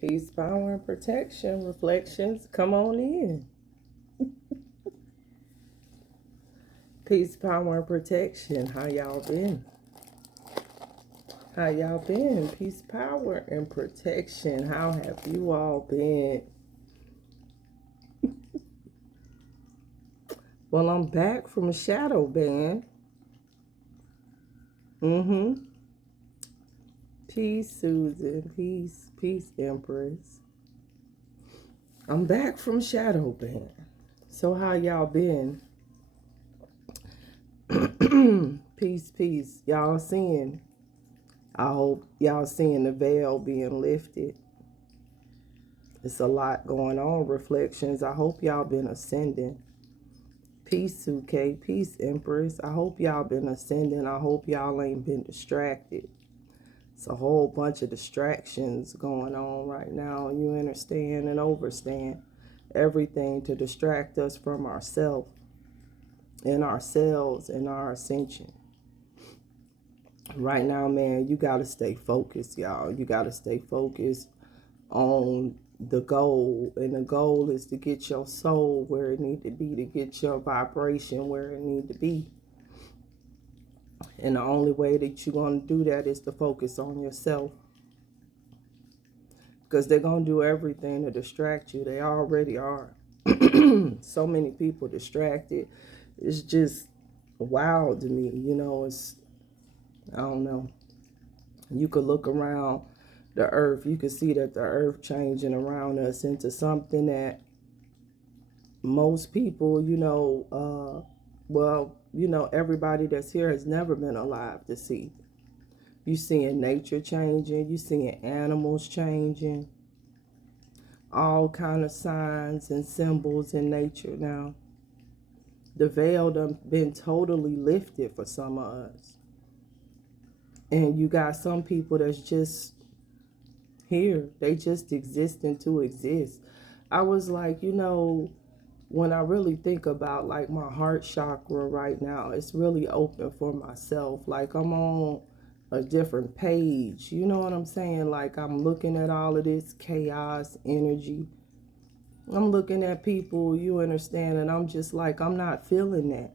Peace, power, and protection. Reflections, come on in. Peace, power, and protection. How y'all been? How y'all been? Peace, power, and protection. How have you all been? Well, I'm back from a shadow ban. Peace, Susan. Peace, Empress. I'm back from shadow ban. So how y'all been? Peace. Y'all seeing? I hope y'all seeing the veil being lifted. It's a lot going on. Reflections. I hope y'all been ascending. Peace, Suke. Peace, Empress. I hope y'all been ascending. I hope y'all ain't been distracted. It's a whole bunch of distractions going on right now. You understand and overstand everything to distract us from ourselves and ourselves and our ascension. Right now, man, you got to stay focused, y'all. You got to stay focused on the goal, and the goal is to get your soul where it need to be, to get your vibration where it need to be. And the only way that you're going to do that is to focus on yourself, because they're going to do everything to distract you. They already are. So many people distracted. It's just wild to me. I don't know. You could look around the earth. You could see that the earth changing around us into something that most people, everybody that's here has never been alive to see. You seeing nature changing. You seeing animals changing. All kind of signs and symbols in nature now. The veil done been totally lifted for some of us. And you got some people that's just here. They just existing to exist. I was like, when I really think about like my heart chakra right now, it's really open for myself. Like I'm on a different page. You know what I'm saying? Like I'm looking at all of this chaos energy. I'm looking at people, you understand, and I'm just like, I'm not feeling that.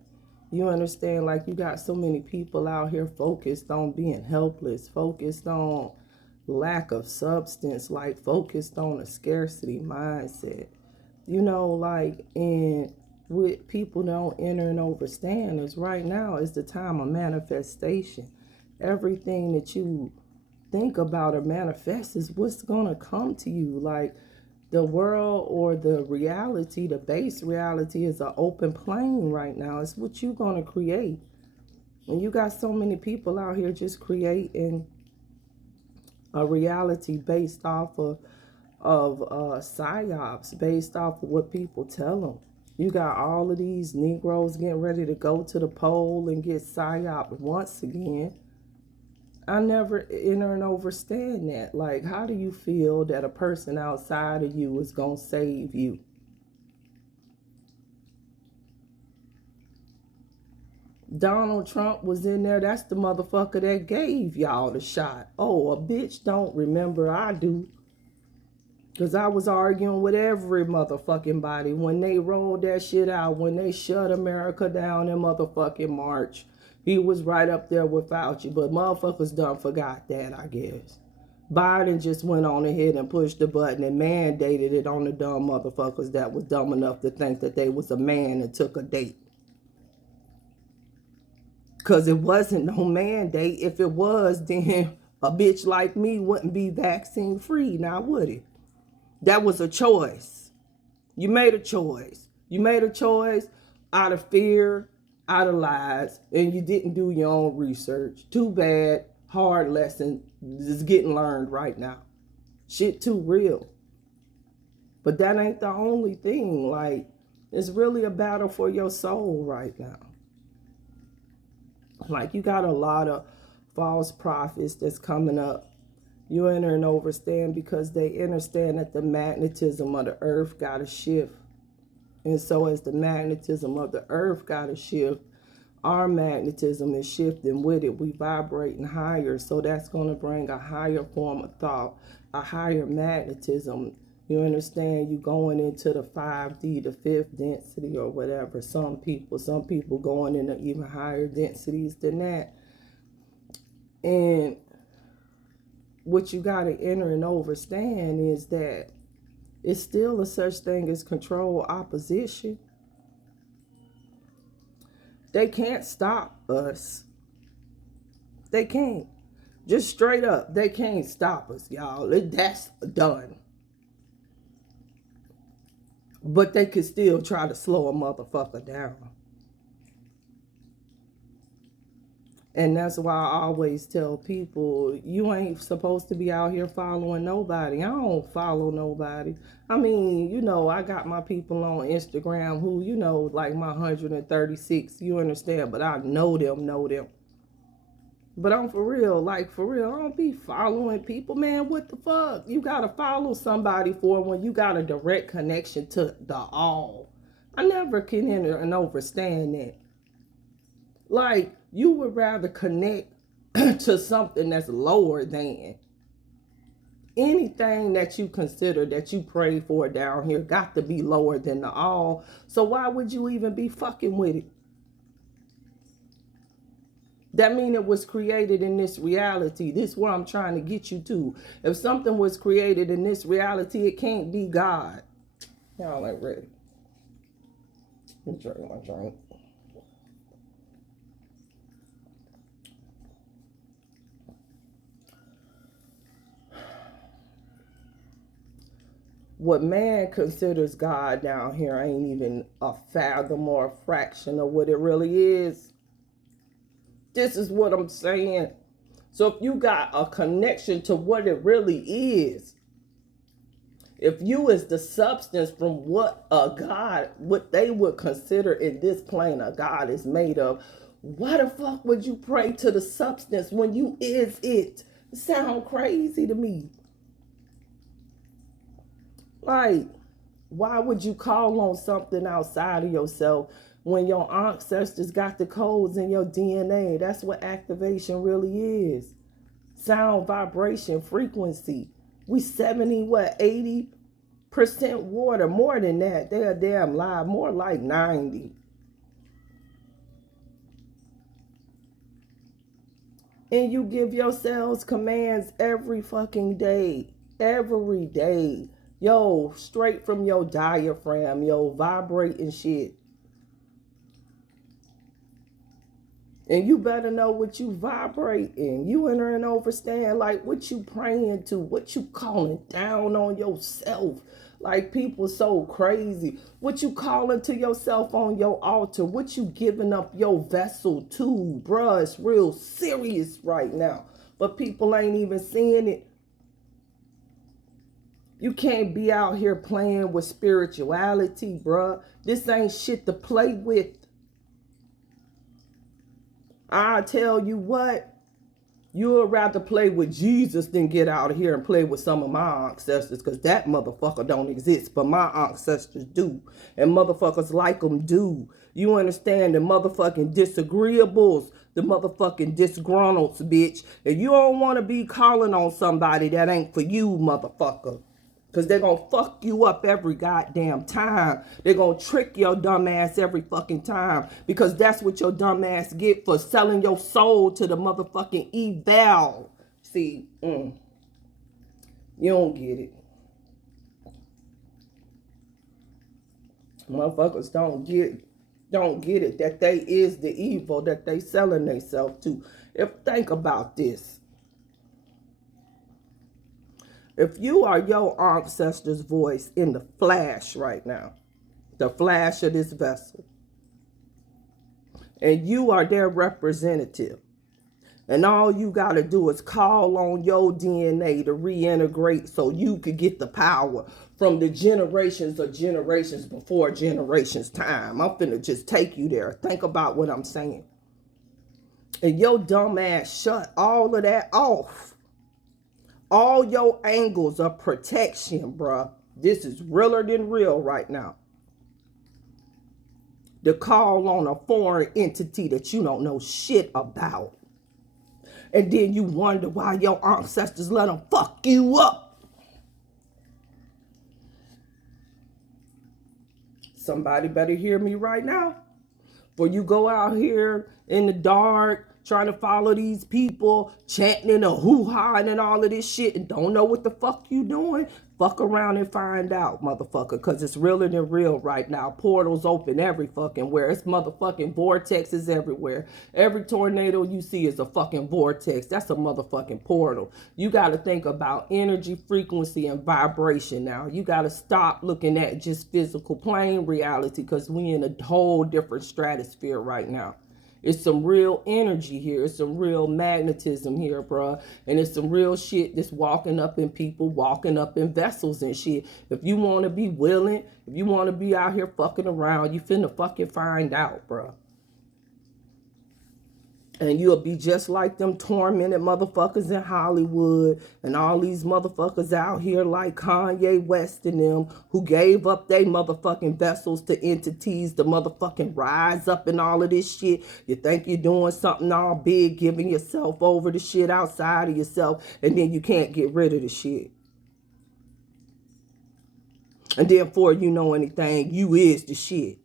You understand? Like you got so many people out here focused on being helpless, focused on lack of substance, like focused on a scarcity mindset. And what people don't enter and understand is right now is the time of manifestation. Everything that you think about or manifest is what's going to come to you. Like the world or the reality, the base reality is an open plane right now. It's what you're going to create. And you got so many people out here just creating a reality based off of psyops, based off of what people tell them. You got all of these Negroes getting ready to go to the pole and get psyop once again. I never enter and understand that. Like, how do you feel that a person outside of you is going to save you? Donald Trump was in there. That's the motherfucker that gave y'all the shot. Oh, a bitch don't remember. I do. Because I was arguing with every motherfucking body when they rolled that shit out, when they shut America down in motherfucking March. He was right up there with Fauci, but motherfuckers done forgot that, I guess. Biden just went on ahead and pushed the button and mandated it on the dumb motherfuckers that was dumb enough to think that they was a man and took a date. Because it wasn't no mandate. If it was, then a bitch like me wouldn't be vaccine free, now would it? That was a choice. You made a choice. You made a choice out of fear, out of lies, and you didn't do your own research. Too bad. Hard lesson is getting learned right now. Shit too real. But that ain't the only thing. Like, it's really a battle for your soul right now. Like, you got a lot of false prophets that's coming up. You enter and understand because they understand that the magnetism of the earth got to shift. And so as the magnetism of the earth got to shift, our magnetism is shifting with it. We vibrating higher, so that's going to bring a higher form of thought, a higher magnetism. You understand? You going into the 5D, the fifth density or whatever. Some people going into even higher densities than that. And what you got to enter and understand is that it's still a such thing as control opposition. They can't stop us. They can't. Just straight up, they can't stop us, y'all. That's done. But they could still try to slow a motherfucker down. And that's why I always tell people, you ain't supposed to be out here following nobody. I don't follow nobody. I mean, you know, I got my people on Instagram who, you know, like my 136, you understand, but I know them. But I'm for real, I don't be following people, man. What the fuck? You gotta follow somebody for when you got a direct connection to the all. I never can enter and understand that. Like, you would rather connect to something that's lower than. Anything that you consider that you pray for down here got to be lower than the all. So why would you even be fucking with it? That mean it was created in this reality. This is where I'm trying to get you to. If something was created in this reality, it can't be God. Y'all ain't ready. Let me drink my drink. What man considers God down here ain't even a fathom or a fraction of what it really is. This is what I'm saying. So if you got a connection to what it really is, if you is the substance from what a God, what they would consider in this plane a God is made of, why the fuck would you pray to the substance when you is it? It sound crazy to me. Like, why would you call on something outside of yourself when your ancestors got the codes in your DNA? That's what activation really is. Sound, vibration, frequency. We 80% water, more than that. They're damn lie, more like 90. And you give yourselves commands every fucking day. Every day. Yo, straight from your diaphragm, yo, vibrating shit. And you better know what you vibrating. You enter and understand, like, what you praying to, what you calling down on yourself. Like, people so crazy. What you calling to yourself on your altar. What you giving up your vessel to, bruh. It's real serious right now. But people ain't even seeing it. You can't be out here playing with spirituality, bruh. This ain't shit to play with. I tell you what, you would rather play with Jesus than get out here and play with some of my ancestors, because that motherfucker don't exist, but my ancestors do. And motherfuckers like them do. You understand? The motherfucking disagreeables, the motherfucking disgruntles, bitch. And you don't want to be calling on somebody that ain't for you, motherfucker. Because they're going to fuck you up every goddamn time. They're going to trick your dumb ass every fucking time. Because that's what your dumb ass get for selling your soul to the motherfucking eval. See, you don't get it. Motherfuckers don't get it that they is the evil that they selling themselves to. Think about this. If you are your ancestor's voice in the flash right now, the flash of this vessel, and you are their representative, and all you got to do is call on your DNA to reintegrate so you could get the power from the generations of generations before generations time. I'm finna just take you there. Think about what I'm saying. And your dumb ass shut all of that off. All your angles of protection, bruh. This is realer than real right now. to call on a foreign entity that you don't know shit about. And then you wonder why your ancestors let them fuck you up. Somebody better hear me right now. Before you go out here in the dark trying to follow these people, chanting and a hoo-ha and all of this shit and don't know what the fuck you doing, fuck around and find out, motherfucker, because it's realer than real right now. Portals open every fucking where. It's motherfucking vortexes everywhere. Every tornado you see is a fucking vortex. That's a motherfucking portal. You got to think about energy, frequency, and vibration now. You got to stop looking at just physical plane reality, because we in a whole different stratosphere right now. It's some real energy here. It's some real magnetism here, bruh. And it's some real shit that's walking up in people, walking up in vessels and shit. If you want to be willing, if you want to be out here fucking around, you finna fucking find out, bruh. And you'll be just like them tormented motherfuckers in Hollywood and all these motherfuckers out here like Kanye West and them who gave up their motherfucking vessels to entities to motherfucking rise up and all of this shit. You think you're doing something all big, giving yourself over to shit outside of yourself, and then you can't get rid of the shit. And then before you know anything, you is the shit.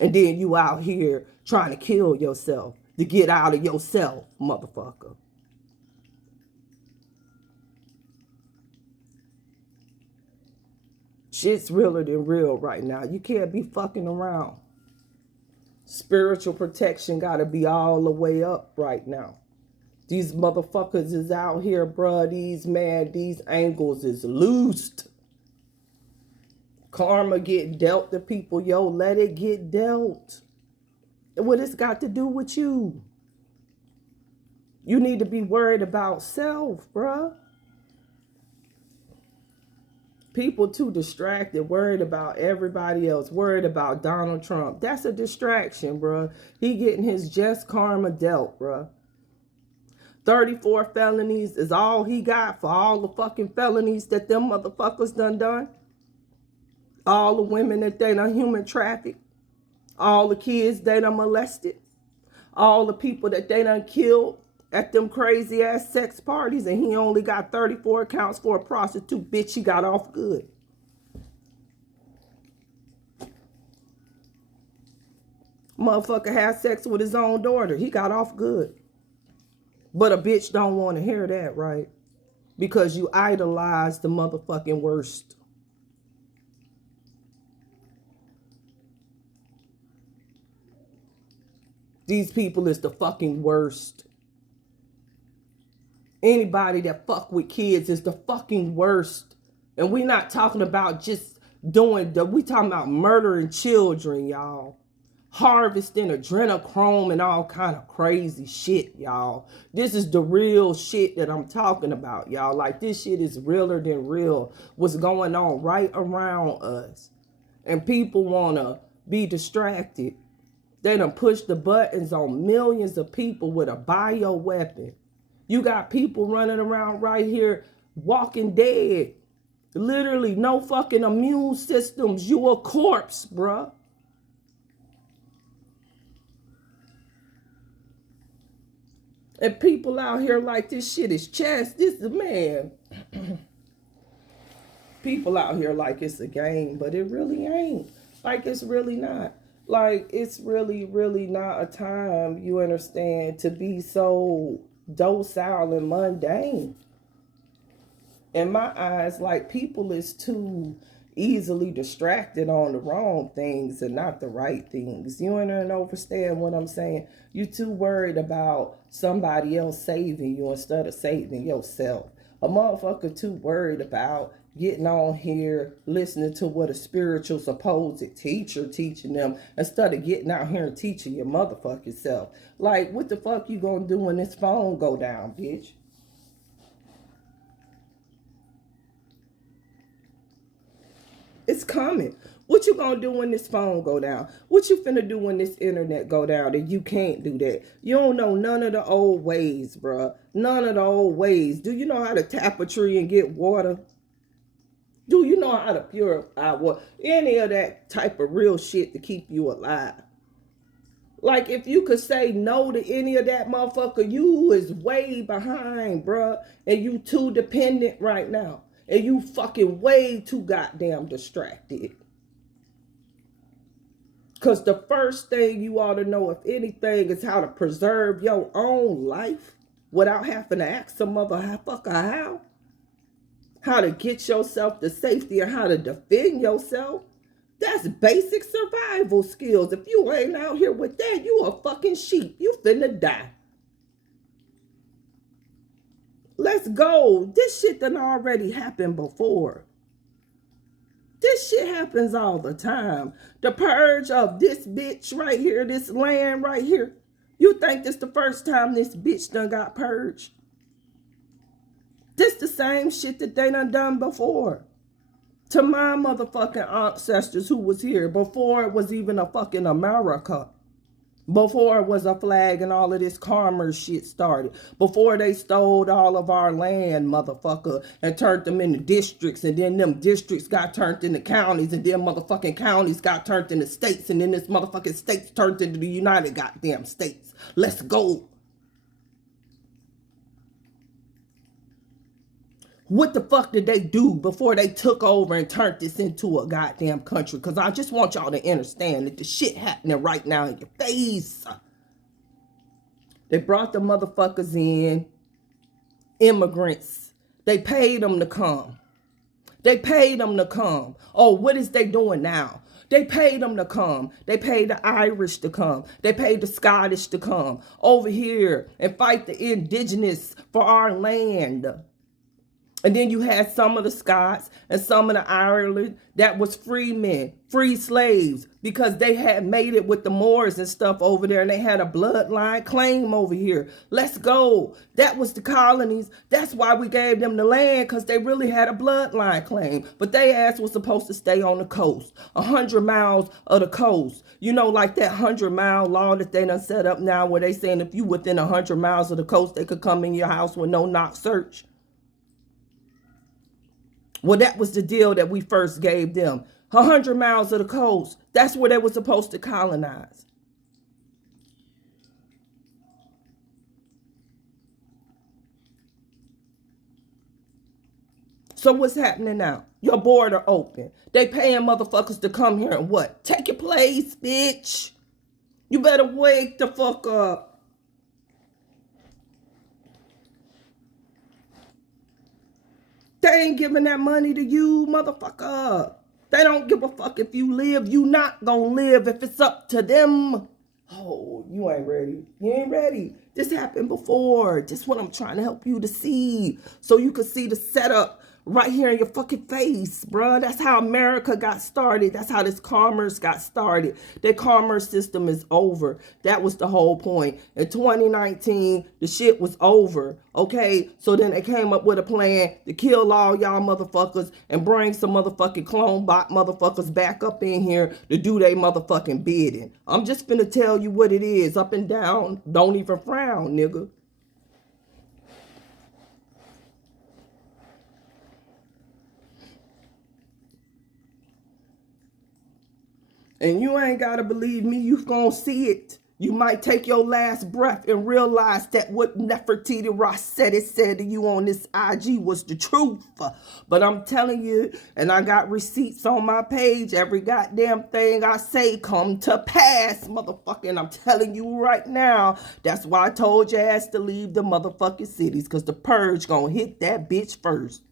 And then you out here trying to kill yourself to get out of yourself, motherfucker. Shit's realer than real right now. You can't be fucking around. Spiritual protection gotta be all the way up right now. These motherfuckers is out here, bruh. These angles is loosed. Karma getting dealt to people, yo, let it get dealt. What it's got to do with you? You need to be worried about self, bruh. People too distracted, worried about everybody else, worried about Donald Trump. That's a distraction, bruh. He getting his just karma dealt, bruh. 34 felonies is all he got for all the fucking felonies that them motherfuckers done. All the women that they done human trafficked. All the kids they done molested. All the people that they done killed at them crazy ass sex parties. And he only got 34 counts for a prostitute. Bitch, he got off good. Motherfucker had sex with his own daughter. He got off good. But a bitch don't want to hear that, right? Because you idolize the motherfucking worst. These people is the fucking worst. Anybody that fuck with kids is the fucking worst. And we're not talking about just we talking about murdering children, y'all. Harvesting adrenochrome and all kind of crazy shit, y'all. This is the real shit that I'm talking about, y'all. Like, this shit is realer than real. What's going on right around us. And people want to be distracted. They done push the buttons on millions of people with a bioweapon. You got people running around right here walking dead. Literally no fucking immune systems. You a corpse, bruh. And people out here like this shit is chess. This is, man. People out here like it's a game, but it really ain't. Like, it's really not. Like, it's really, really not a time, you understand, to be so docile and mundane. In my eyes, like, people is too easily distracted on the wrong things and not the right things. You understand what I'm saying? You too worried about somebody else saving you instead of saving yourself. A motherfucker too worried about getting on here, listening to what a spiritual supposed teacher teaching them instead of getting out here and teaching your motherfucking self. Like, what the fuck you gonna do when this phone go down, bitch? It's coming. What you gonna do when this phone go down? What you finna do when this internet go down and you can't do that? You don't know none of the old ways, bruh. None of the old ways. Do you know how to tap a tree and get water? Do you know know how to purify water, any of that type of real shit to keep you alive. Like, if you could say no to any of that, motherfucker, you is way behind, bruh. And you too dependent right now. And you fucking way too goddamn distracted. Because the first thing you ought to know, if anything, is how to preserve your own life without having to ask some motherfucker how. How to get yourself to safety and how to defend yourself. That's basic survival skills. If you ain't out here with that, you a fucking sheep. You finna die. Let's go. This shit done already happened before. This shit happens all the time. The purge of this bitch right here, this land right here. You think this the first time this bitch done got purged? This the same shit that they done before. To my motherfucking ancestors who was here before it was even a fucking America. Before it was a flag and all of this commerce shit started. Before they stole all of our land, motherfucker, and turned them into districts. And then them districts got turned into counties. And then motherfucking counties got turned into states. And then this motherfucking states turned into the United goddamn States. Let's go. What the fuck did they do before they took over and turned this into a goddamn country? Because I just want y'all to understand that the shit happening right now in your face. They brought the motherfuckers in, immigrants. They paid them to come. They paid them to come. Oh, what is they doing now? They paid them to come. They paid the Irish to come. They paid the Scottish to come over here and fight the indigenous for our land. And then you had some of the Scots and some of the Ireland that was free men, free slaves, because they had made it with the Moors and stuff over there, and they had a bloodline claim over here. Let's go. That was the colonies. That's why we gave them the land, because they really had a bloodline claim. But they ass was supposed to stay on the coast, 100 miles of the coast. You know, like that 100-mile law that they done set up now, where they saying if you within 100 miles of the coast, they could come in your house with no knock search. Well, that was the deal that we first gave them. 100 miles of the coast. That's where they were supposed to colonize. So what's happening now? Your border open. They paying motherfuckers to come here and what? Take your place, bitch. You better wake the fuck up. They ain't giving that money to you, motherfucker. They don't give a fuck if you live. You not gonna live if it's up to them. Oh, you ain't ready. You ain't ready. This happened before. Just what I'm trying to help you to see. So you can see the setup right here in your fucking face, bruh. That's how America got started. That's how this commerce got started. Their commerce system is over. That was the whole point. In 2019, the shit was over, okay? So then they came up with a plan to kill all y'all motherfuckers and bring some motherfucking clone bot motherfuckers back up in here to do their motherfucking bidding. I'm just finna tell you what it is. Up and down. Don't even frown, nigga. And you ain't got to believe me. You gonna see it. You might take your last breath and realize that what Nefertiti Rossetti said to you on this IG was the truth. But I'm telling you, and I got receipts on my page, every goddamn thing I say come to pass, motherfucker. And I'm telling you right now, that's why I told your ass to leave the motherfucking cities, because the purge gonna hit that bitch first.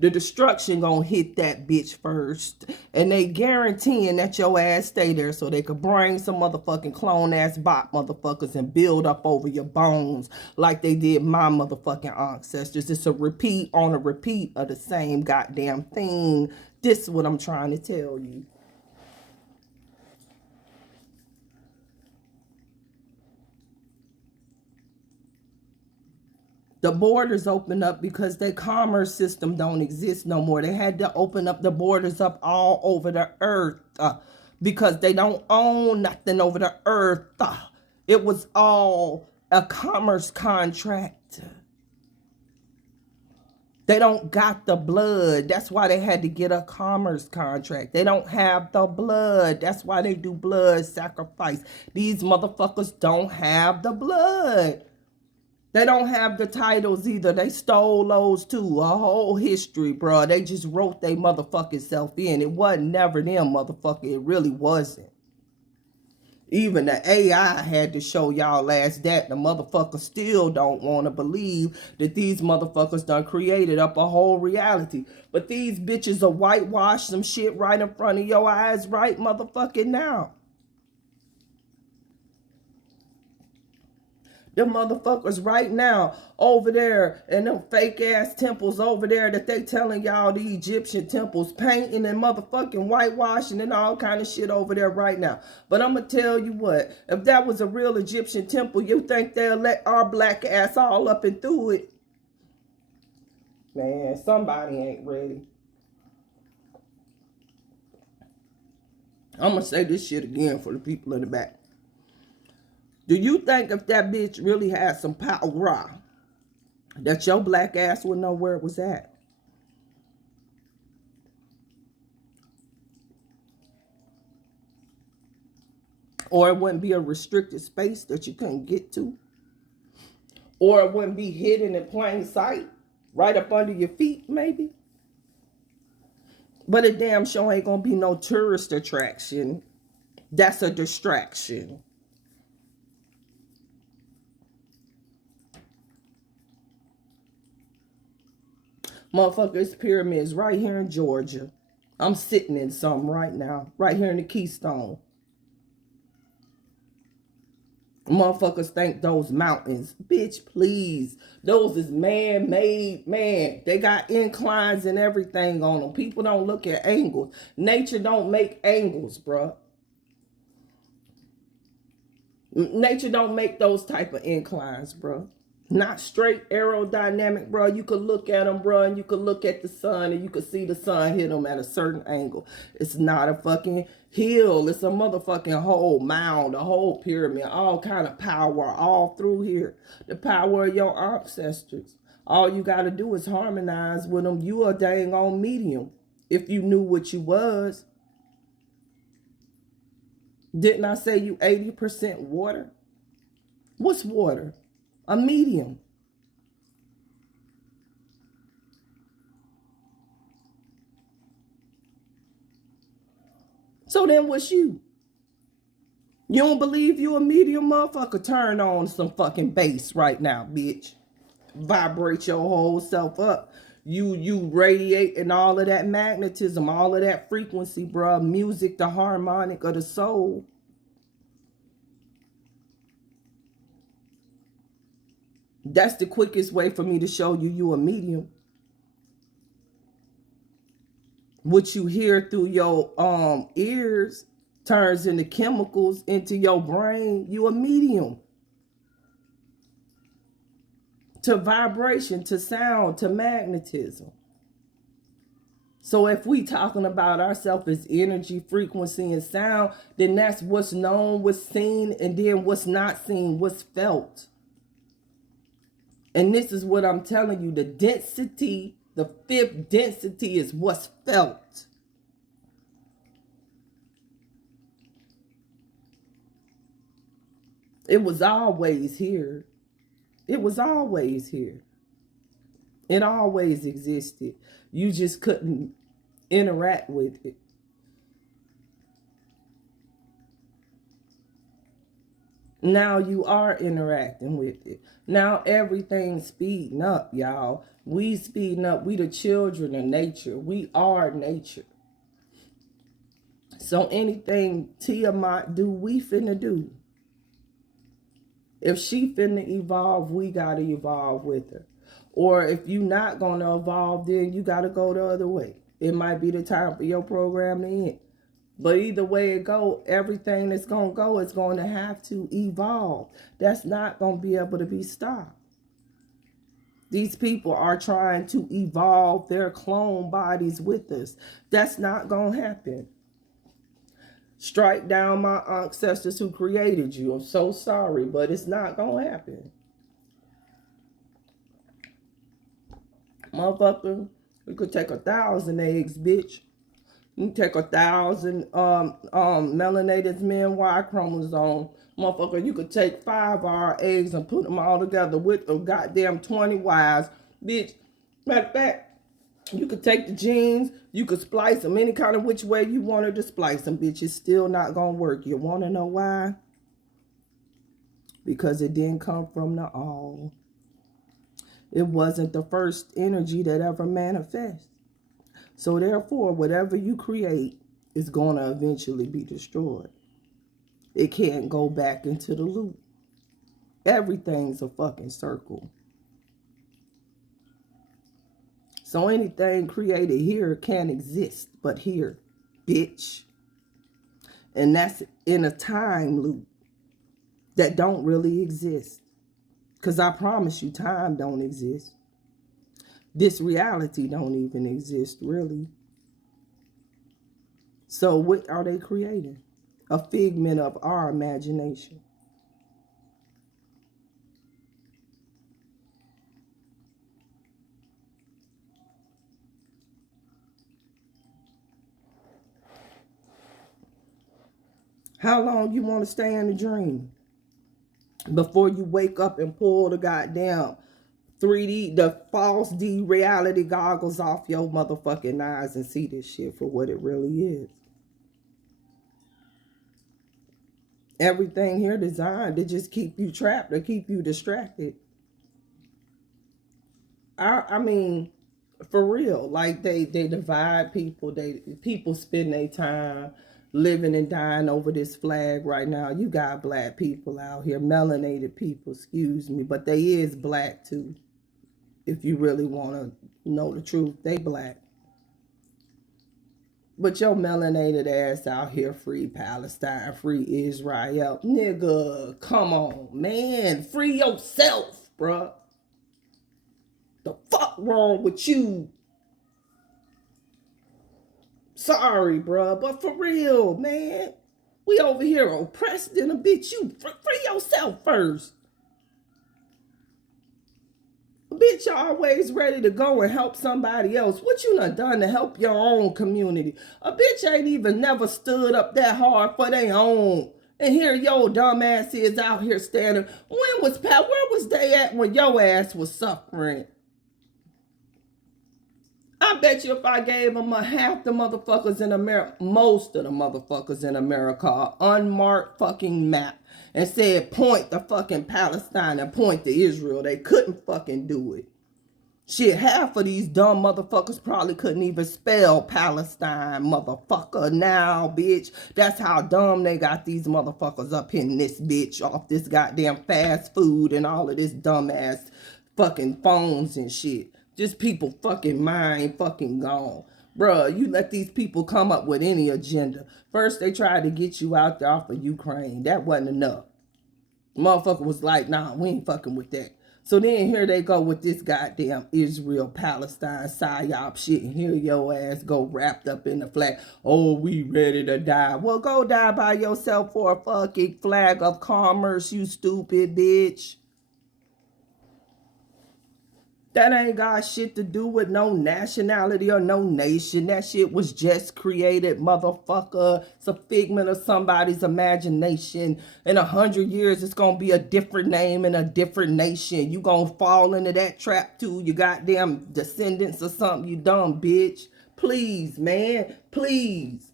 The destruction gonna hit that bitch first. And they guaranteeing that your ass stay there so they could bring some motherfucking clone ass bot motherfuckers and build up over your bones like they did my motherfucking ancestors. It's a repeat on a repeat of the same goddamn thing. This is what I'm trying to tell you. The borders open up because their commerce system don't exist no more. They had to open up the borders up all over the earth because they don't own nothing over the earth. It was all a commerce contract. They don't got the blood. That's why they had to get a commerce contract. They don't have the blood. That's why they do blood sacrifice. These motherfuckers don't have the blood. They don't have the titles either. They stole those too. A whole history, bro. They just wrote they motherfucking self in. It wasn't never them, motherfucker. It really wasn't. Even the AI had to show y'all last that. The motherfuckers still don't want to believe that these motherfuckers done created up a whole reality. But these bitches are whitewash some shit right in front of your eyes right motherfucking now. The motherfuckers right now over there and them fake ass temples over there that they telling y'all the Egyptian temples painting and motherfucking whitewashing and all kind of shit over there right now. But I'm going to tell you what, if that was a real Egyptian temple, you think they'll let our black ass all up and through it? Man, somebody ain't ready. I'm going to say this shit again for the people in the back. Do you think if that bitch really had some power, that your black ass would know where it was at? Or it wouldn't be a restricted space that you couldn't get to? Or it wouldn't be hidden in plain sight, right up under your feet, maybe? But it damn sure ain't gonna be no tourist attraction. That's a distraction. Motherfuckers, pyramids right here in Georgia. I'm sitting in some right now, right here in the Keystone. Motherfuckers think those mountains, bitch, please. Those is man-made, man. They got inclines and everything on them. People don't look at angles. Nature don't make angles, bruh. Nature don't make those type of inclines, bruh. Not straight aerodynamic, bro. You could look at them, bro, and you could look at the sun, and you could see the sun hit them at a certain angle. It's not a fucking hill. It's a motherfucking whole mound, a whole pyramid, all kind of power all through here. The power of your ancestors. All you got to do is harmonize with them. You a dang on medium if you knew what you was. Didn't I say you 80% water? What's water? A medium. So then what's you? You don't believe you a medium, motherfucker? Turn on some fucking bass right now, bitch. Vibrate your whole self up. You radiating all of that magnetism, all of that frequency, bruh. Music, the harmonic of the soul. That's the quickest way for me to show you a medium. What you hear through your ears turns into chemicals into your brain. You a medium. To vibration, to sound, to magnetism. So if we talking about ourselves as energy, frequency, and sound, then that's what's known, what's seen, and then what's not seen, what's felt. And this is what I'm telling you. The density, the fifth density is what's felt. It was always here. It was always here. It always existed. You just couldn't interact with it. Now you are interacting with it. Now everything's speeding up, y'all. We speeding up. We the children of nature. We are nature. So anything Tiamat do, we finna do. If she finna evolve, we gotta evolve with her. Or if you not gonna evolve, then you gotta go the other way. It might be the time for your program to end. But either way it go, everything that's going to go is going to have to evolve. That's not going to be able to be stopped. These people are trying to evolve their clone bodies with us. That's not going to happen. Strike down my ancestors who created you. I'm so sorry, but it's not going to happen. Motherfucker, we could take 1,000 eggs, bitch. You can take 1,000 melanated men Y chromosome. Motherfucker, you could take 5 of our eggs and put them all together with the goddamn 20 Ys. Bitch, matter of fact, you could take the genes, you could splice them any kind of which way you wanted to splice them, bitch. It's still not gonna work. You wanna know why? Because it didn't come from the all. It wasn't the first energy that ever manifests. So therefore, whatever you create is going to eventually be destroyed. It can't go back into the loop. Everything's a fucking circle. So anything created here can't exist but here, bitch. And that's in a time loop that don't really exist. Because I promise you, time don't exist. This reality don't even exist, really. So what are they creating? A figment of our imagination. How long you want to stay in the dream? Before you wake up and pull the goddamn 3D, the false D reality goggles off your motherfucking eyes and see this shit for what it really is. Everything here designed to just keep you trapped or keep you distracted. I mean, for real, like they divide people. People spend their time living and dying over this flag right now. You got black people out here, melanated people, excuse me, but they is black too. If you really want to know the truth, they black. But your melanated ass out here, free Palestine, free Israel. Nigga, come on, man. Free yourself, bruh. The fuck wrong with you? Sorry, bruh, but for real, man. We over here oppressed in a bitch. You free yourself first. Bitch, always ready to go and help somebody else. What you done to help your own community? A bitch ain't even never stood up that hard for their own. And here your dumb ass is out here standing. Where was they at when your ass was suffering? I bet you if I gave them half the motherfuckers in America, most of the motherfuckers in America, unmarked fucking map, and said point to fucking Palestine and point to Israel, they couldn't fucking do it. Shit, half of these dumb motherfuckers probably couldn't even spell Palestine, motherfucker. Now, bitch, that's how dumb they got these motherfuckers up in this bitch off this goddamn fast food and all of this dumbass fucking phones and shit. Just people fucking mind fucking gone. Bruh, you let these people come up with any agenda. First, they tried to get you out there off of Ukraine. That wasn't enough. Motherfucker was like, nah, we ain't fucking with that. So then here they go with this goddamn Israel, Palestine, psyop shit. And here your ass go wrapped up in the flag. Oh, we ready to die. Well, go die by yourself for a fucking flag of commerce, you stupid bitch. That ain't got shit to do with no nationality or no nation. That shit was just created, motherfucker. It's a figment of somebody's imagination. In 100 years, it's gonna be a different name and a different nation. You gonna fall into that trap too. You goddamn descendants or something, you dumb bitch. Please, man. Please.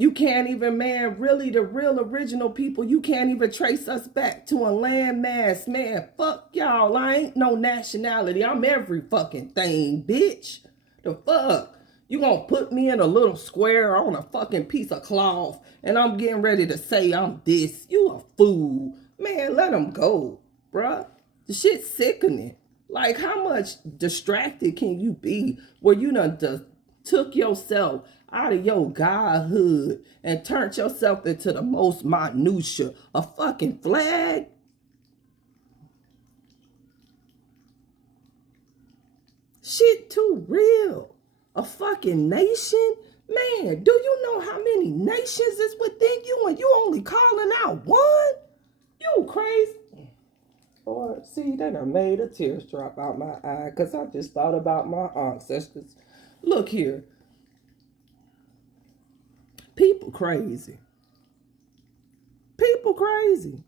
You can't even, man, really the real original people, you can't even trace us back to a landmass, man. Fuck y'all. I ain't no nationality. I'm every fucking thing, bitch. The fuck? You gonna put me in a little square on a fucking piece of cloth and I'm getting ready to say I'm this. You a fool. Man, let them go, bruh. The shit's sickening. Like, how much distracted can you be where you done took yourself out of your godhood and turned yourself into the most minutia? A fucking flag? Shit too real. A fucking nation? Man, do you know how many nations is within you and you only calling out one? You crazy? Lord, see, then I made a tear drop out my eye because I just thought about my ancestors. Look here. People crazy. People crazy.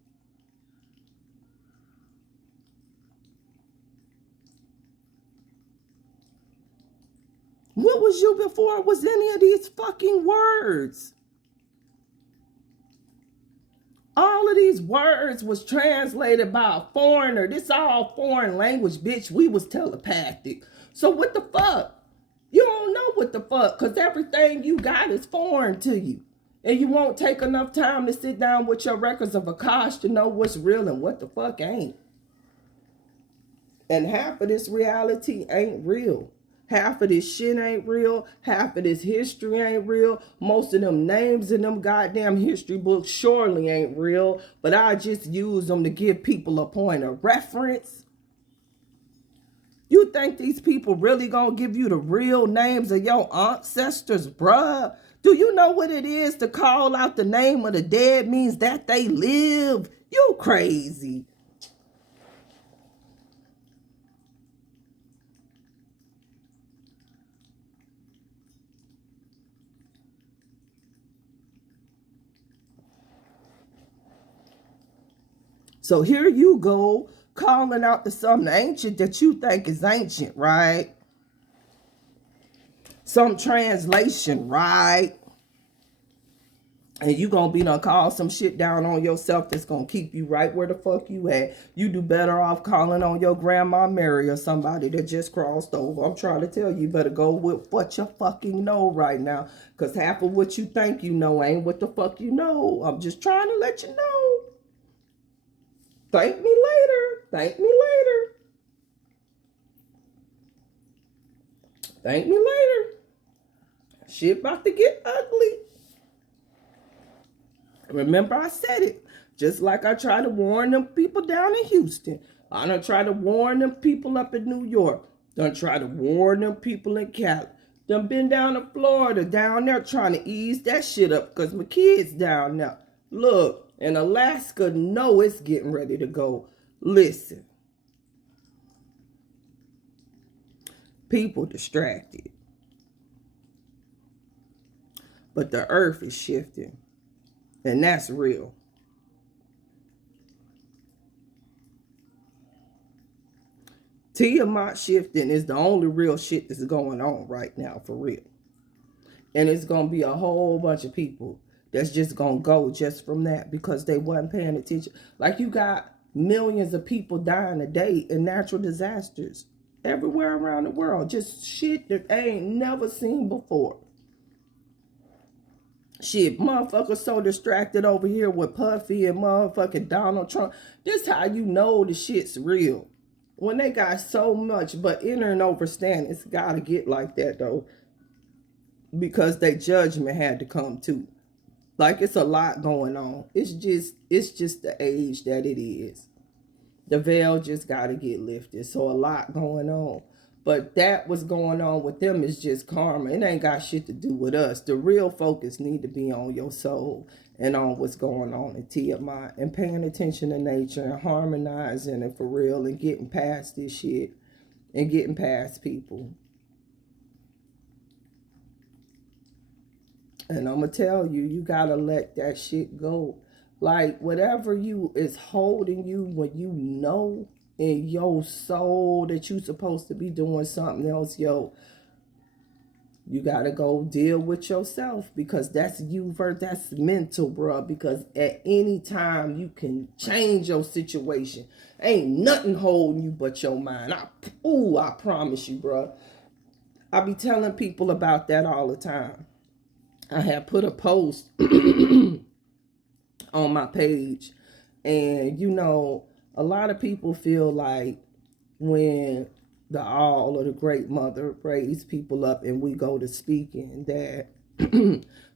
What was you before it was any of these fucking words? All of these words was translated by a foreigner. This all foreign language, bitch. We was telepathic. So what the fuck? You don't know what the fuck, because everything you got is foreign to you. And you won't take enough time to sit down with your records of Akash to know what's real and what the fuck ain't. And half of this reality ain't real. Half of this shit ain't real. Half of this history ain't real. Most of them names in them goddamn history books surely ain't real. But I just use them to give people a point of reference. You think these people really gonna give you the real names of your ancestors, bruh? Do you know what it is to call out the name of the dead means that they live? You crazy. So here you go, calling out to something ancient that you think is ancient, right? Some translation, right? And you gonna be done call some shit down on yourself that's gonna keep you right where the fuck you at. You do better off calling on your grandma Mary or somebody that just crossed over. I'm trying to tell you, better go with what you fucking know right now. Because half of what you think you know ain't what the fuck you know. I'm just trying to let you know. Thank me later. Thank me later. Thank me later. Shit about to get ugly. Remember I said it. Just like I tried to warn them people down in Houston. I done try to warn them people up in New York. Done try to warn them people in Cali. Done been down to Florida, down there trying to ease that shit up because my kids down there. Look, in Alaska, no, it's getting ready to go. Listen. People distracted. But the earth is shifting. And that's real. Tiamat shifting is the only real shit that's going on right now, for real. And it's going to be a whole bunch of people that's just going to go just from that because they wasn't paying attention. Like you got millions of people dying a day in natural disasters everywhere around the world. Just shit that they ain't never seen before. Shit, motherfuckers so distracted over here with Puffy and motherfucking Donald Trump. This how you know the shit's real. When they got so much, but inner and overstand, it's gotta get like that though. Because their judgment had to come too. Like it's a lot going on. It's just the age that it is. The veil just gotta get lifted. So a lot going on. But that what's going on with them is just karma. It ain't got shit to do with us. The real focus need to be on your soul and on what's going on in Tiamat and paying attention to nature and harmonizing it for real and getting past this shit and getting past people. And I'm going to tell you, you got to let that shit go. Like whatever you is holding you when you know in your soul that you supposed to be doing something else, yo, you got to go deal with yourself because that's you, that's mental, bro. Because at any time you can change your situation. Ain't nothing holding you but your mind. I promise you, bro. I be telling people about that all the time. I have put a post on my page, and you know, a lot of people feel like when the all or the great mother raised people up and we go to speaking that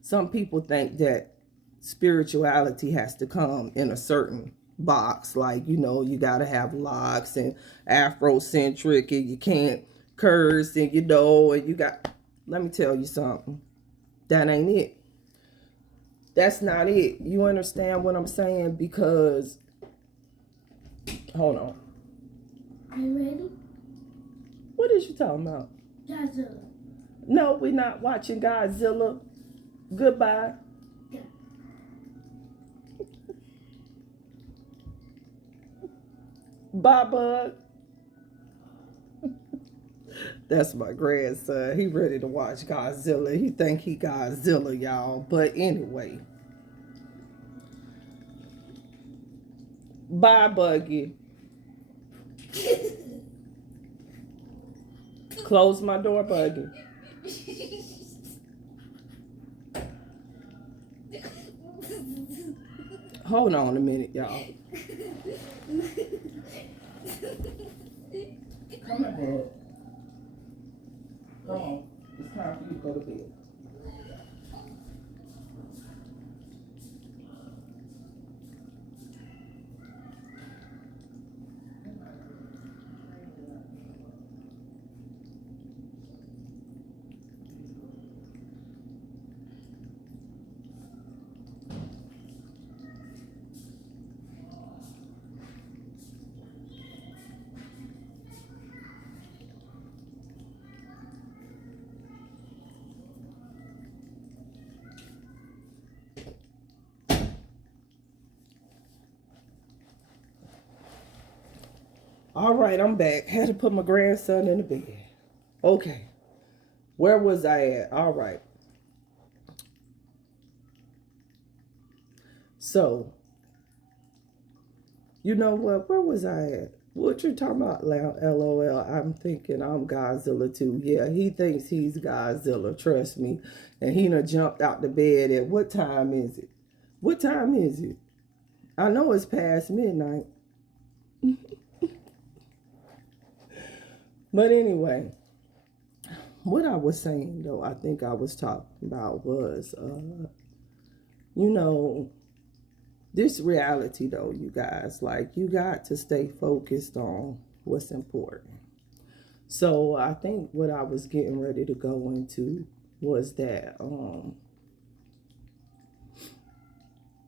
some people think that spirituality has to come in a certain box, like, you know, you got to have locks and Afrocentric and you can't curse and, you know, and you got, let me tell you something, that ain't it. That's not it. You understand what I'm saying? Because Hold on. Are you ready? What is you talking about? Godzilla. No, we're not watching Godzilla. Goodbye. Yeah. Bye, bud. That's my grandson. He ready to watch Godzilla. He think he Godzilla, y'all. But anyway. Bye, Buggy. Close my door, Buggy. Hold on a minute, y'all. Come on, bud. Come on. It's time for you to go to bed. All right, I'm back. Had to put my grandson in the bed. Okay. Where was I at? All right. So, you know what? Where was I at? What you talking about, LOL? I'm thinking I'm Godzilla too. Yeah, he thinks he's Godzilla. Trust me. And he done jumped out the bed at what time is it? What time is it? I know it's past midnight. But anyway, what I was saying though, I think I was talking about was, you know, this reality though, you guys, like you got to stay focused on what's important. So I think what I was getting ready to go into was that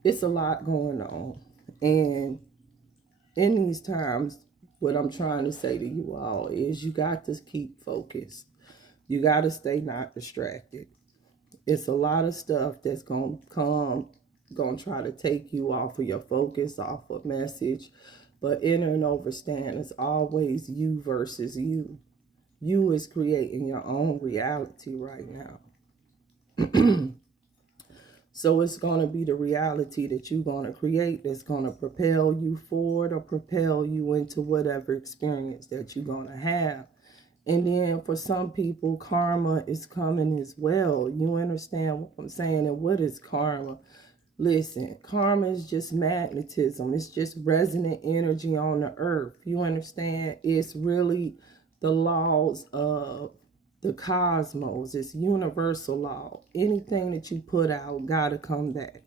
it's a lot going on. And in these times, what I'm trying to say to you all is you got to keep focused. You got to stay not distracted. It's a lot of stuff that's going to try to take you off of your focus, off of message. But enter and understand, it's always you versus you. You is creating your own reality right now. So it's going to be the reality that you're going to create that's going to propel you forward or propel you into whatever experience that you're going to have. And then for some people, karma is coming as well. You understand what I'm saying? And what is karma? Listen, karma is just magnetism. It's just resonant energy on the earth. You understand? It's really the laws of the cosmos. It's universal law. Anything that you put out gotta come back.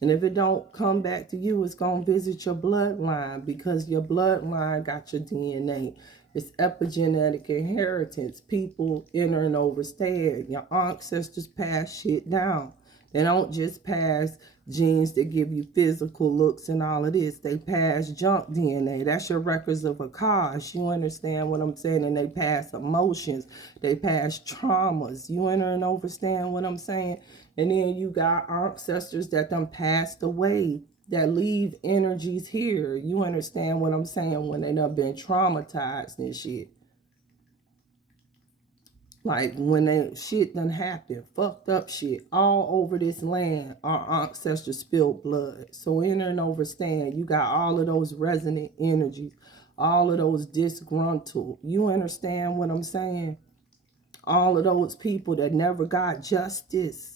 And if it don't come back to you, it's gonna visit your bloodline because your bloodline got your DNA. It's epigenetic inheritance. People enter and overstay. Your ancestors pass shit down. They don't just pass genes that give you physical looks and all of this. They pass junk DNA. That's your records of Akash. You understand what I'm saying? And they pass emotions. They pass traumas. You enter and understand what I'm saying? And then you got ancestors that done passed away that leave energies here. You understand what I'm saying? When they done been traumatized and shit. Like when that shit done happened, fucked up shit all over this land, our ancestors spilled blood. So enter and understand, you got all of those resonant energies, all of those disgruntled. You understand what I'm saying? All of those people that never got justice.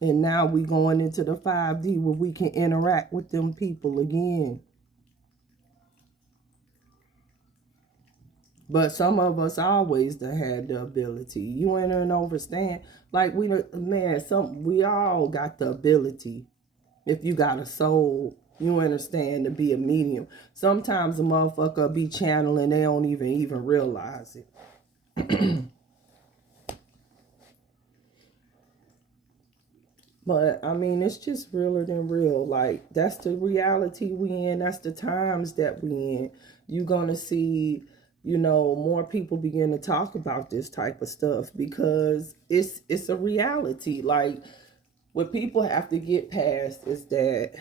And now we going into the 5D where we can interact with them people again. But some of us always done had the ability. You enter and understand. Like we all got the ability. If you got a soul, you understand, to be a medium. Sometimes a motherfucker be channeling, they don't even realize it. But I mean, it's just realer than real. Like, that's the reality we in. That's the times that we in. You're gonna see, more people begin to talk about this type of stuff because it's a reality. Like, what people have to get past is that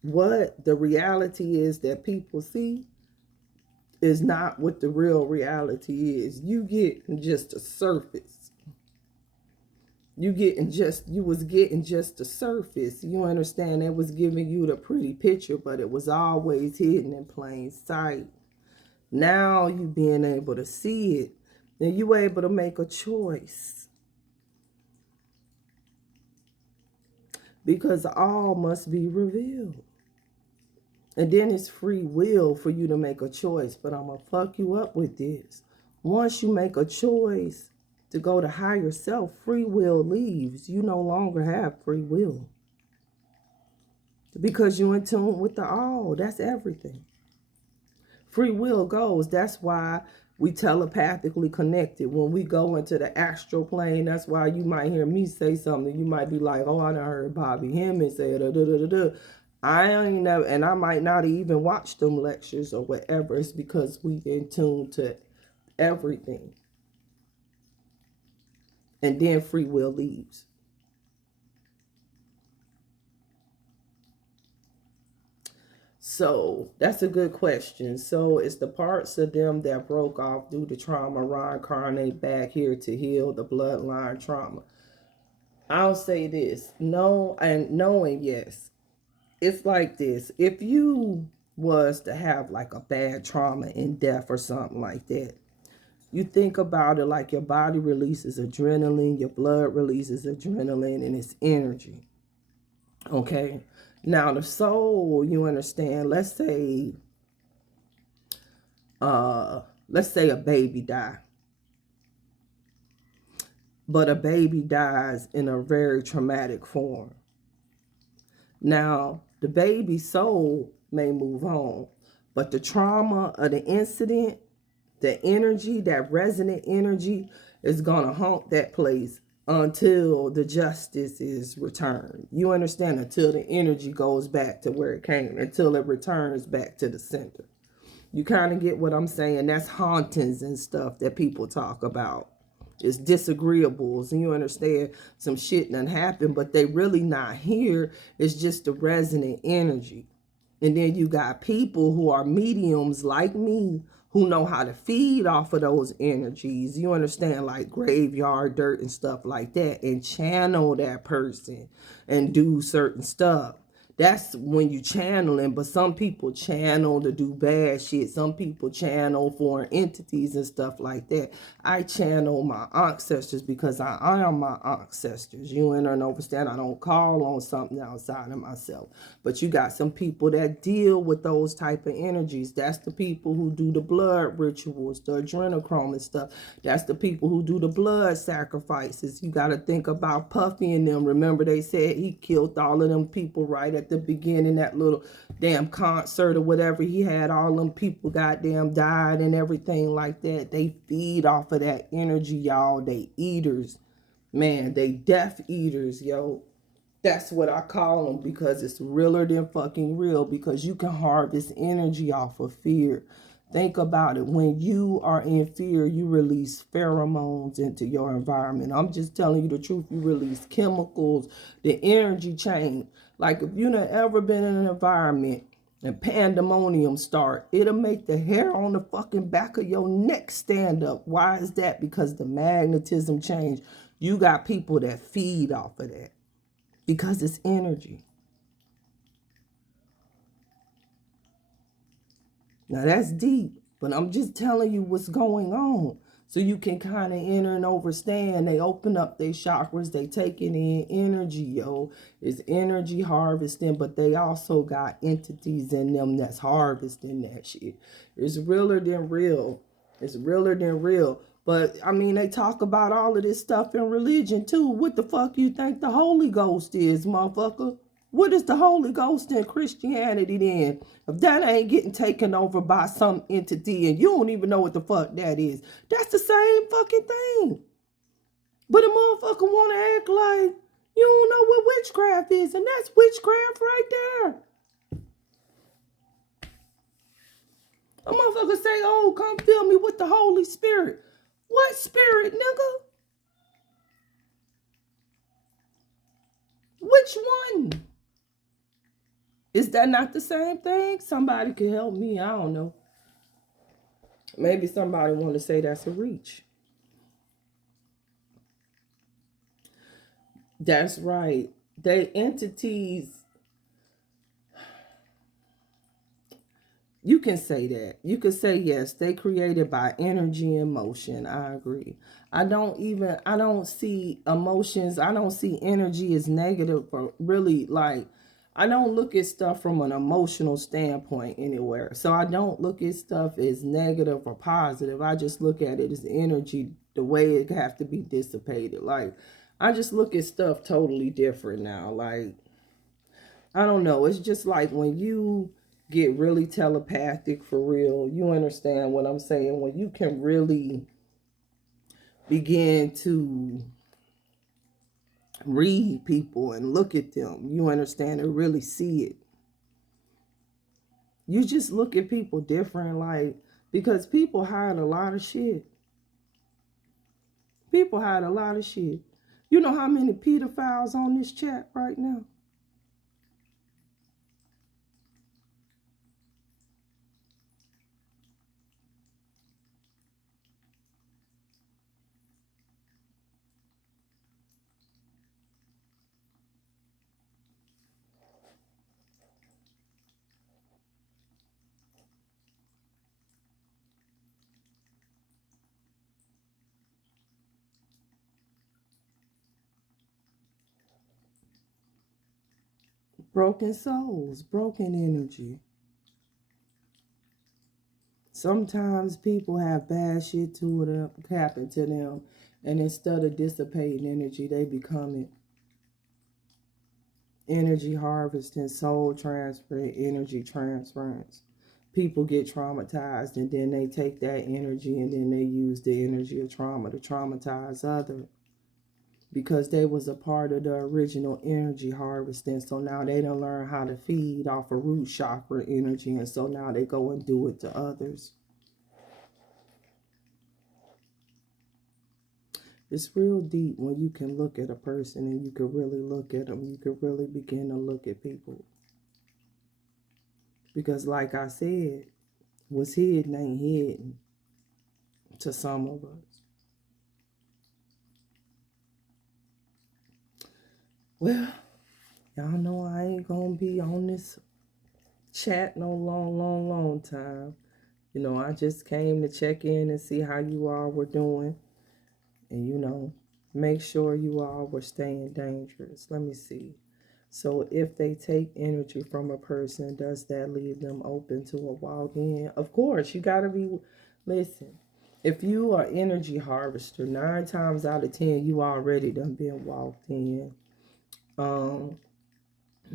what the reality is that people see is not what the real reality is. You get just a surface. You was getting just the surface. You understand? It was giving you the pretty picture, but it was always hidden in plain sight. Now you being able to see it, then you able to make a choice. Because all must be revealed. And then it's free will for you to make a choice. But I'm going to fuck you up with this. Once you make a choice to go to higher self, free will leaves. You no longer have free will. Because you're in tune with the all. That's everything. Free will goes. That's why we telepathically connected. When we go into the astral plane, that's why you might hear me say something. You might be like, oh, I done heard Bobby Hemmings say da da da da. I ain't never, and I might not even watch them lectures or whatever. It's because we in tune to everything. And then free will leaves. So that's a good question. So it's the parts of them that broke off due to trauma reincarnate back here to heal the bloodline trauma. I'll say this. No, and knowing, yes. It's like this. If you was to have like a bad trauma in death or something like that, you think about it like your body releases adrenaline, your blood releases adrenaline, and it's energy. Okay? Now the soul, you understand, let's say a baby die. But a baby dies in a very traumatic form. Now, the baby's soul may move on, but the trauma of the incident, the energy, that resonant energy, is going to haunt that place until the justice is returned. You understand? Until the energy goes back to where it came, until it returns back to the center. You kind of get what I'm saying? That's hauntings and stuff that people talk about. It's disagreeables, and you understand some shit done happened, but they really not here. It's just the resonant energy. And then you got people who are mediums like me who know how to feed off of those energies. You understand, like graveyard dirt and stuff like that, and channel that person and do certain stuff. That's when you channeling, but some people channel to do bad shit. Some people channel foreign entities and stuff like that. I channel my ancestors because I am my ancestors. You understand? I don't call on something outside of myself. But you got some people that deal with those type of energies. That's the people who do the blood rituals, the adrenochrome and stuff. That's the people who do the blood sacrifices. You got to think about Puffy and them. Remember they said he killed all of them people right at the beginning, that little damn concert or whatever he had. All them people goddamn died and everything like that. They feed off of that energy, y'all. They eaters. Man, they death eaters, yo. That's what I call them, because it's realer than fucking real, because you can harvest energy off of fear. Think about it. When you are in fear, you release pheromones into your environment. I'm just telling you the truth. You release chemicals, the energy chain. Like if you've ever been in an environment and pandemonium start, it'll make the hair on the fucking back of your neck stand up. Why is that? Because the magnetism change. You got people that feed off of that. Because it's energy. Now that's deep, but I'm just telling you what's going on so you can kind of enter and understand. They open up their chakras, they taking in energy, yo. It's energy harvesting, but they also got entities in them that's harvesting that shit. It's realer than real. It's realer than real. But, I mean, they talk about all of this stuff in religion, too. What the fuck you think the Holy Ghost is, motherfucker? What is the Holy Ghost in Christianity then? If that ain't getting taken over by some entity and you don't even know what the fuck that is, that's the same fucking thing. But a motherfucker want to act like you don't know what witchcraft is, and that's witchcraft right there. A motherfucker say, oh, come fill me with the Holy Spirit. What spirit, nigga? Which one? Is that not the same thing? Somebody can help me. I don't know. Maybe somebody want to say that's a reach. That's right. They entities. You can say that. You could say, yes, they created by energy and motion. I agree. I don't see emotions. I don't see energy as negative or really like, I don't look at stuff from an emotional standpoint anywhere. So I don't look at stuff as negative or positive. I just look at it as energy, the way it have to be dissipated. Like, I just look at stuff totally different now. Like, I don't know. It's just like when you get really telepathic for real, you understand what I'm saying? When you can really begin to read people and look at them, you understand and really see it. You just look at people different, like, because people hide a lot of shit. People hide a lot of shit. You know how many pedophiles on this chat right now? Broken souls, broken energy. Sometimes people have bad shit to them, happen to them, and instead of dissipating energy, they become it. Energy harvesting, soul transfer, energy transference. People get traumatized, and then they take that energy and then they use the energy of trauma to traumatize others, because they was a part of the original energy harvesting. So now they don't learn how to feed off of root chakra energy, and so now they go and do it to others. It's real deep when you can look at a person and you can really look at them. You can really begin to look at people. Because like I said, what's hidden ain't hidden to some of us. Well, y'all know I ain't gonna be on this chat no long time. You know, I just came to check in and see how you all were doing. And, you know, make sure you all were staying dangerous. Let me see. So if they take energy from a person, does that leave them open to a walk-in? Of course, you got to be, listen, if you are energy harvester, 9 times out of 10, you already done been walked in.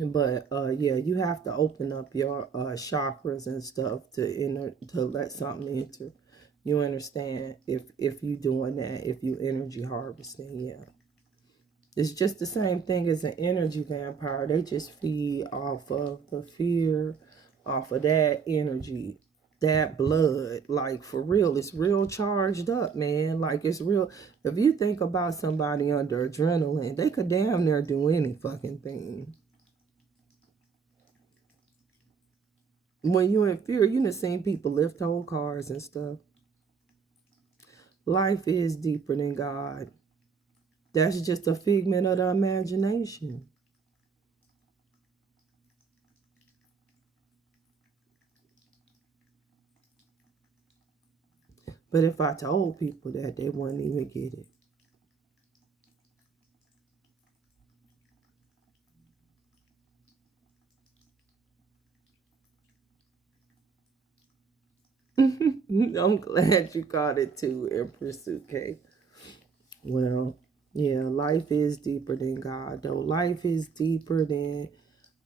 But yeah, you have to open up your chakras and stuff to let something enter. You understand? If you doing that, if you energy harvesting, yeah. It's just the same thing as an energy vampire. They just feed off of the fear, off of that energy, that blood. Like, for real, it's real charged up, man. Like, it's real. If you think about somebody under adrenaline, they could damn near do any fucking thing. When you're in fear, you done seen people lift whole cars and stuff. Life is deeper than God. That's just a figment of the imagination. But if I told people that, they wouldn't even get it. I'm glad you caught it too, Empress Suke. Well, yeah, life is deeper than God, though. Life is deeper than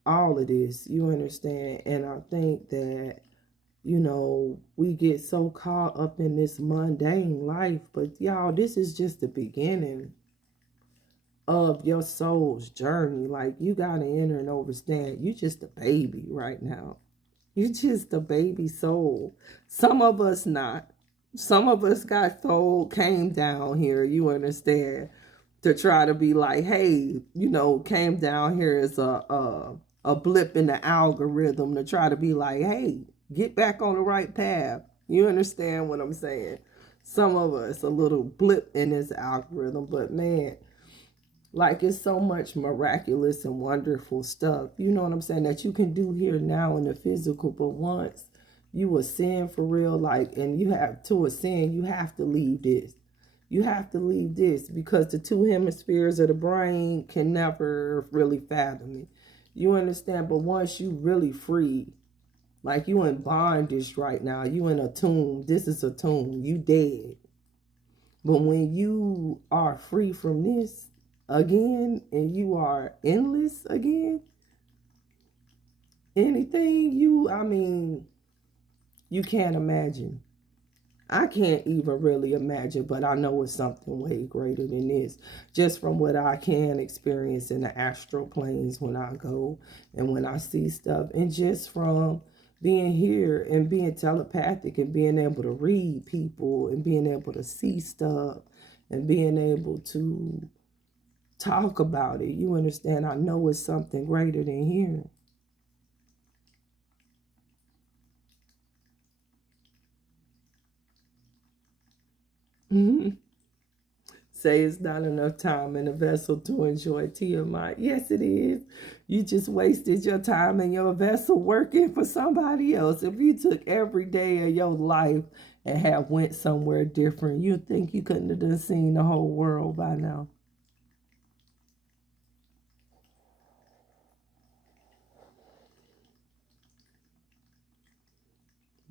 all of this. You understand? And I think that, you know, we get so caught up in this mundane life, but y'all, this is just the beginning. of your soul's journey. Like, you gotta enter and understand, you just a baby right now. You just a baby soul. Some of us not. Some of us got soul came down here, you understand, to try to be like, hey, came down here as a blip in the algorithm to try to be like, hey, get back on the right path. You understand what I'm saying? Some of us a little blip in this algorithm, but man, like, it's so much miraculous and wonderful stuff, you know what I'm saying, that you can do here now in the physical. But once you ascend for real, like, and you have to ascend, you have to leave this. You have to leave this because the two hemispheres of the brain can never really fathom it. You understand? But once you really free, like, you in bondage right now, you in a tomb. This is a tomb. You dead. But when you are free from this again and you are endless again, anything you can't imagine. I can't even really imagine, but I know it's something way greater than this. Just from what I can experience in the astral planes when I go and when I see stuff, and just from being here and being telepathic and being able to read people and being able to see stuff and being able to talk about it. You understand? I know it's something greater than here. Say it's not enough time in a vessel to enjoy TMI. Yes, it is. You just wasted your time in your vessel working for somebody else. If you took every day of your life and have went somewhere different, you'd think you couldn't have done seen the whole world by now.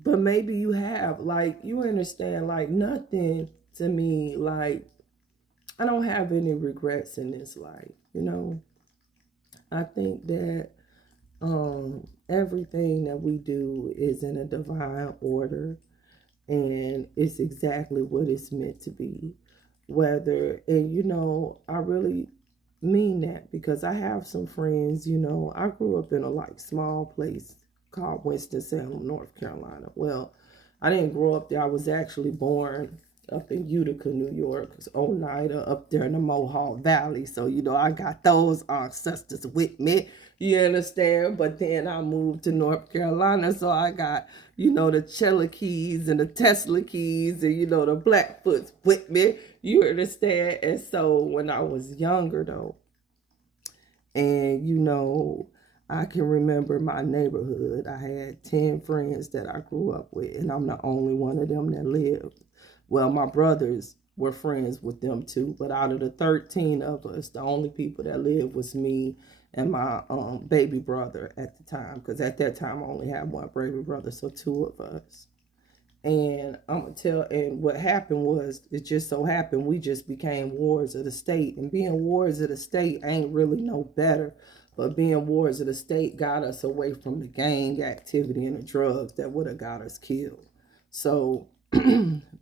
But maybe you have, like, you understand, like, nothing to me, like, I don't have any regrets in this life. I think that everything that we do is in a divine order, and it's exactly what it's meant to be. Whether, and I really mean that because I have some friends, I grew up in a like small place called Winston-Salem, North Carolina. Well, I didn't grow up there. I was actually born up in Utica, New York, Oneida, up there in the Mohawk Valley. So, I got those ancestors with me. You understand? But then I moved to North Carolina, so I got, the Cherokees and the Tesla keys and, the Blackfoots with me. You understand? And so when I was younger, though, and I can remember my neighborhood. I had 10 friends that I grew up with, and I'm the only one of them that lived. Well, my brothers were friends with them too, but out of the 13 of us, the only people that lived was me and my baby brother at the time, because at that time I only had one baby brother, so two of us. And I'm gonna tell, and what happened was, it just so happened we just became wards of the state. And being wards of the state ain't really no better, but being wards of the state got us away from the gang activity and the drugs that would have got us killed. So,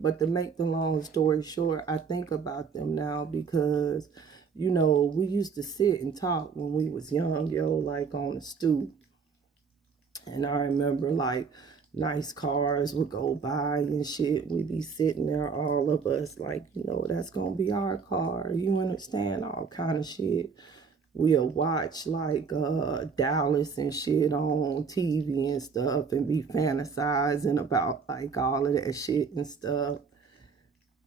but to make the long story short, I think about them now because, we used to sit and talk when we was young, like on the stoop. And I remember, like, nice cars would go by and shit. We'd be sitting there, all of us, like, that's gonna be our car. You understand? All kind of shit. We'll watch like Dallas and shit on TV and stuff and be fantasizing about like all of that shit and stuff.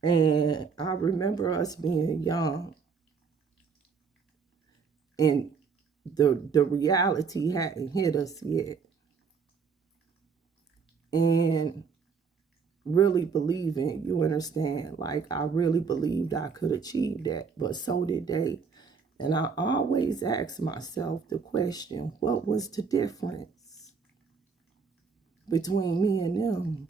And I remember us being young and the reality hadn't hit us yet. And really believing, you understand, like, I really believed I could achieve that, but so did they. And I always ask myself the question, what was the difference between me and them?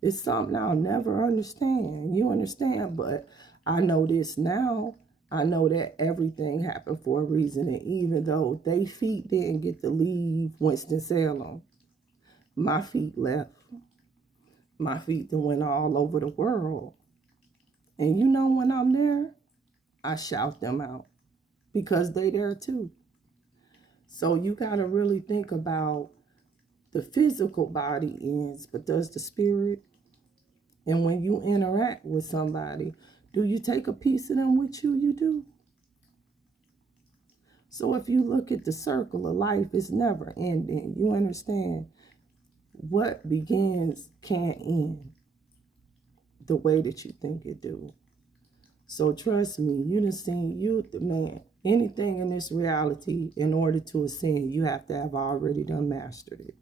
It's something I'll never understand. You understand? But I know this now. I know that everything happened for a reason. And even though they feet didn't get to leave Winston-Salem, my feet left. My feet then went all over the world. And when I'm there, I shout them out because they there too. So you got to really think about the physical body ends, but does the spirit? And when you interact with somebody, do you take a piece of them with you? You do. So if you look at the circle of life, it's never ending. You understand? What begins can't end the way that you think it do. So trust me, you done seen man. Anything in this reality, in order to ascend, you have to have already done mastered it.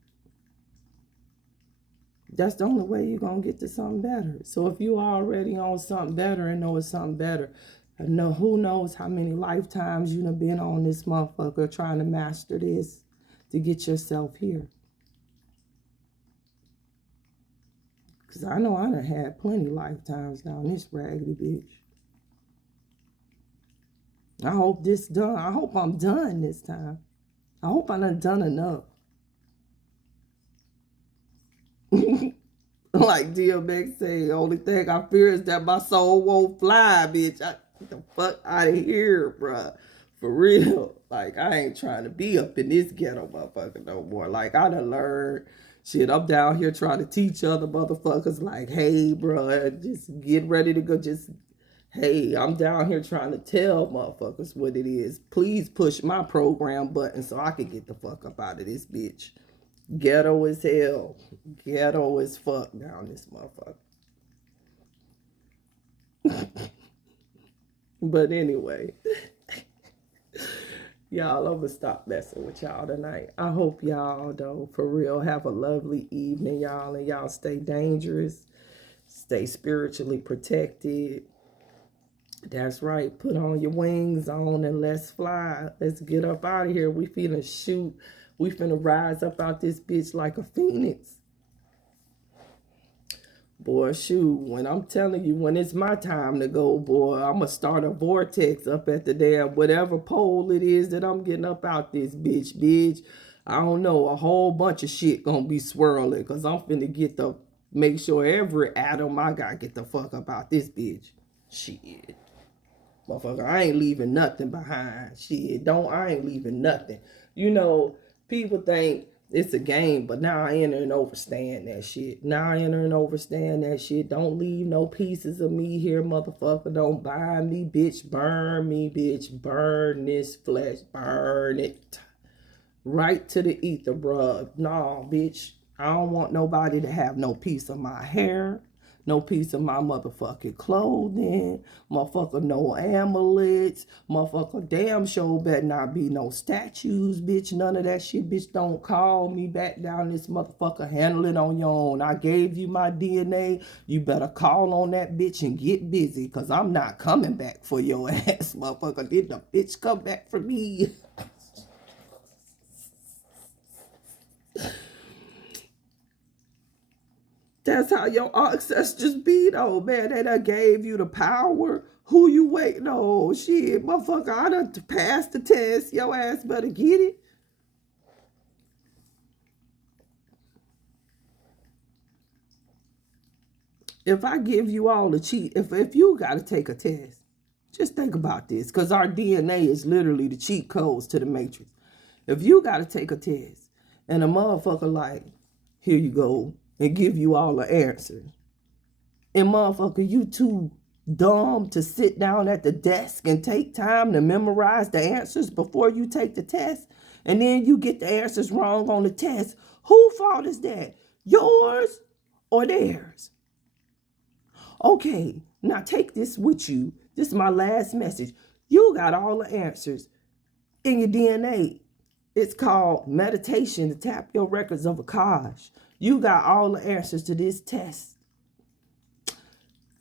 That's the only way you're going to get to something better. So if you already on something better and know it's something better, I know who knows how many lifetimes you done been on this motherfucker trying to master this to get yourself here. Because I know I done had plenty lifetimes down this raggedy bitch. I hope this done. I hope I'm done this time. I hope I done enough. Like DMX say, only thing I fear is that my soul won't fly, bitch. Get the fuck out of here, bruh. For real. Like, I ain't trying to be up in this ghetto motherfucker no more. Like, I done learned shit. I'm down here trying to teach other motherfuckers, like, hey, bruh, just get ready to go. Just, hey, I'm down here trying to tell motherfuckers what it is. Please push my program button so I can get the fuck up out of this bitch. Ghetto as hell. Ghetto as fuck down this motherfucker. But anyway, y'all, I'm gonna stop messing with y'all tonight. I hope y'all, though, for real, have a lovely evening, y'all, and y'all stay dangerous, stay spiritually protected. That's right. Put on your wings on and let's fly. Let's get up out of here. We finna shoot. We finna rise up out this bitch like a phoenix. Boy, shoot, when I'm telling you, when it's my time to go, boy, I'm going to start a vortex up at the damn whatever pole it is that I'm getting up out this bitch. I don't know, a whole bunch of shit going to be swirling because I'm finna make sure every atom I got get the fuck up out this bitch. Shit. Motherfucker, I ain't leaving nothing behind. Shit, I ain't leaving nothing. You know, people think it's a game, but now I enter and overstand that shit. Don't leave no pieces of me here, motherfucker. Don't buy me, bitch. Burn me, bitch. Burn this flesh. Burn it. Right to the ether, bruh. Nah, bitch. I don't want nobody to have no piece of my hair. No piece of my motherfucking clothing. Motherfucker, no amulets. Motherfucker, damn sure better not be no statues, bitch. None of that shit, bitch. Don't call me back down this motherfucker. Handle it on your own. I gave you my DNA. You better call on that bitch and get busy, because I'm not coming back for your ass, motherfucker. Did the bitch come back for me? That's how your ancestors be, though, man. They done gave you the power. Who you waiting on? Shit, motherfucker, I done passed the test. Your ass better get it. If I give you all the cheat, if you got to take a test, just think about this, because our DNA is literally the cheat codes to the Matrix. If you got to take a test and a motherfucker like, here you go, and give you all the answers, and motherfucker, you too dumb to sit down at the desk and take time to memorize the answers before you take the test, and then you get the answers wrong on the test, whose fault is that? Yours or theirs? Okay, now take this with you. This is my last message. You got all the answers in your DNA. It's called meditation to tap your records of Akash. You got all the answers to this test.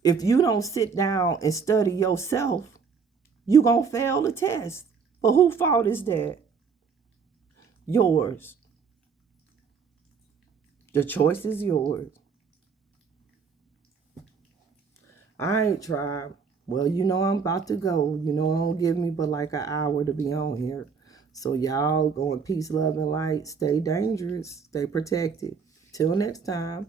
If you don't sit down and study yourself, you're going to fail the test. But whose fault is that? Yours. The choice is yours. I ain't tried. Well, you know I'm about to go. You know, it don't give me but like an hour to be on here. So y'all go in peace, love, and light. Stay dangerous. Stay protected. Till next time.